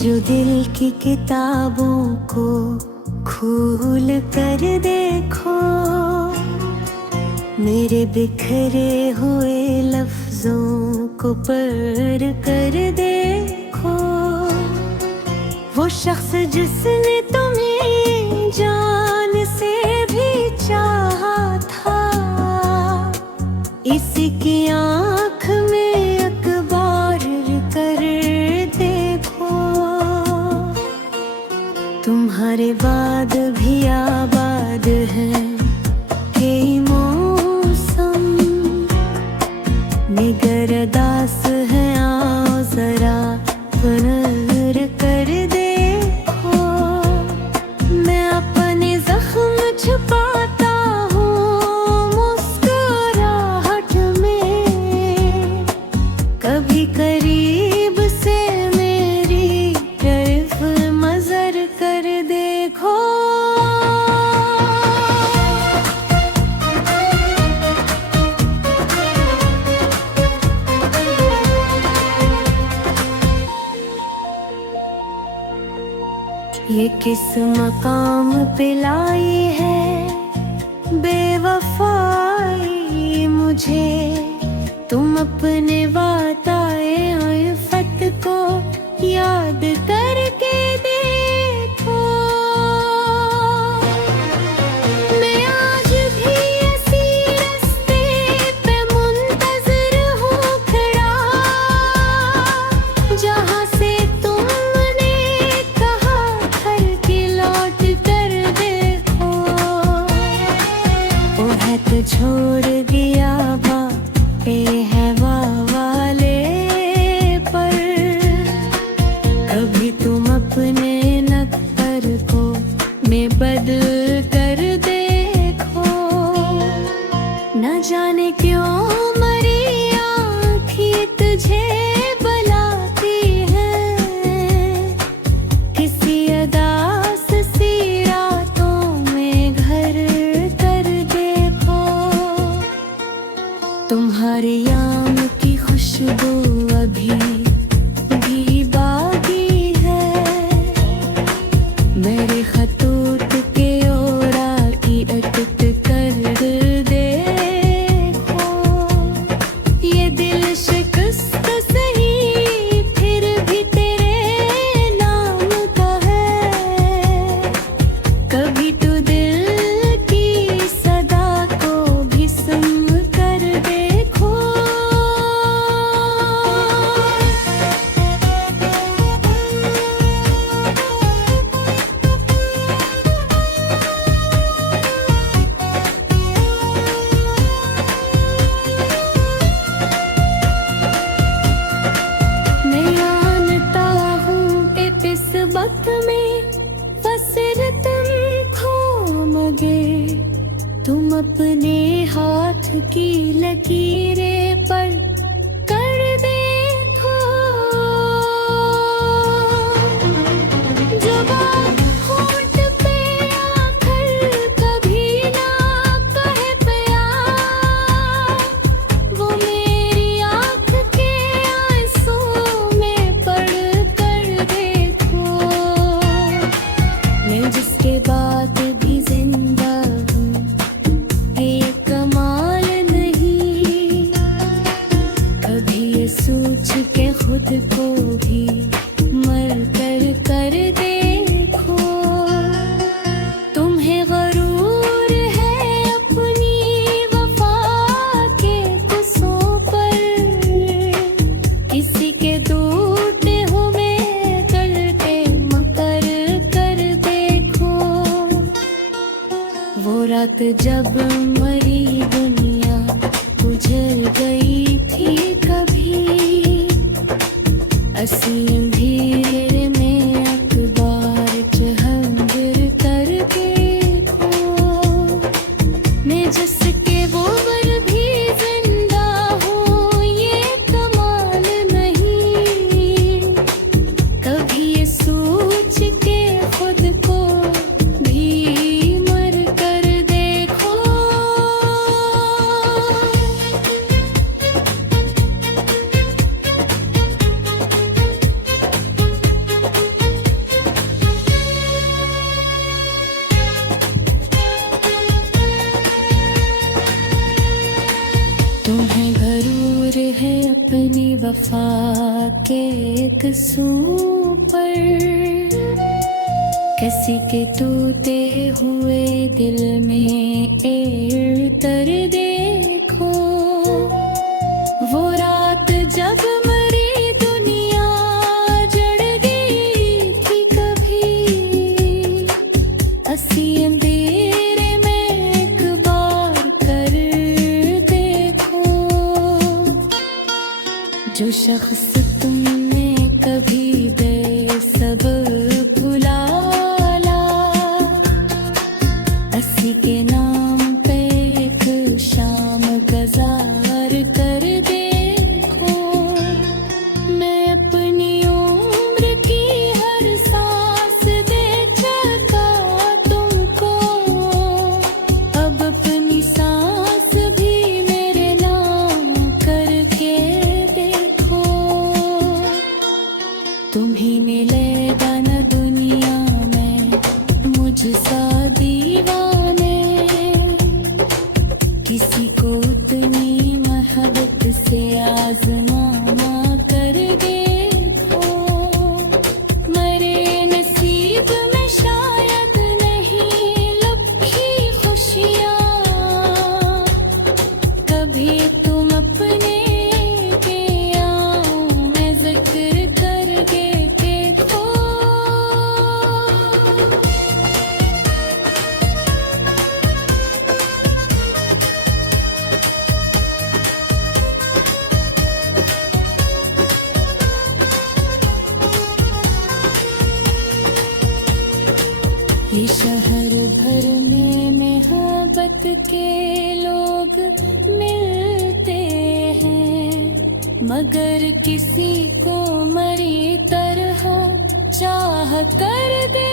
जो दिल की किताबों को खोल कर देखो, मेरे बिखरे हुए लफ्जों को पढ़ कर देखो। वो शख्स जिसने तुम्हें जान से भी चाहा था, इसी की आँख में अखबार कर देखो। तुम्हारे बाद भी आबाद हैं कई मौसम, निगरदास है आओ जरा पनर कर देखो। मैं अपने जख्म छुपाता हूँ मुस्कुराहट में, कभी करीब से मेरी तरफ नजर कर देखो। ये किस मकाम पे लाई है बेवफाई मुझे, तुम अपने वाताए उल्फत को याद करके देखो। मैं आज भी इसी रास्ते पे मुंतज़िर हूँ खड़ा, जहाँ से तुमने कहा घर की लौट कर देखो। वो है तो छोड़ दिया बापे हवा वाले पर, कभी तुम अपने नक्कर को में बदल कर देखो। न जाने क्यों मरी आँखें तुझे बुलाती हैं, किसी अदास सी रातों में घर कर देखो। तुम्हारी आम की खुशबू अभी भी बाकी है, मेरे खतूत के ओरा की अटक कर देखो। ये दिल शिकस्त सही फिर भी तेरे नाम का है, कभी तू दिल की सदा को भी सुन कर देखो। मैं जानता हूँ कि इस वक्त में फसर तुम खो मगे, तुम अपने हाथ की लकीरें पर कर देखो। जो बात होंठ पे आकर कभी ना कहे प्यार, वो मेरी आँख के आंसू में पढ़ कर देखो। मैं जिसके बाद भी जिंदा हूँ, ये कमाल नहीं, कभी ये सोच के खुद को भी मर कर देखो। तुम्हें गरूर है अपनी वफा के कुसों पर, किसी के टूटे हुए दिल पे मकर कर देखो। वो रात जब मरी दुनिया गुजर गई थी कभी, असी अंधेरे में अखबार चहंगर कर देखो। मैं जिसके वो वर भी जिंदा हूँ, ये कमाल नहीं, कभी ये सोच के खुद को भी मर कर देखो। के कसूं पर किसी के टूटे हुए दिल में तर देखो। वो रात जब मरी दुनिया जड़ गई थी कभी, असी अंधेरे में एक बार कर देखो। जो शख्स तुमने कभी बेसबब बुलाया, असी के नाम पे एक शाम गजार कर देखो। मैं अपनी उम्र की हर सांस दे चुका तुमको, अब अपनी सांस भी मेरे नाम करके देखो। तुम्ही ने लेगा न दुनिया में मुझसा दीवाने, किसी को उतनी मोहब्बत से आजमाना कर देखो। मरे नसीब में शायद नहीं लुकी खुशियाँ, कभी तुम अपने के आओ मैं जिक्र करके देखो। ये शहर भर में मोहब्बत के लोग मिलते हैं, मगर किसी को मरी तरह चाह कर दे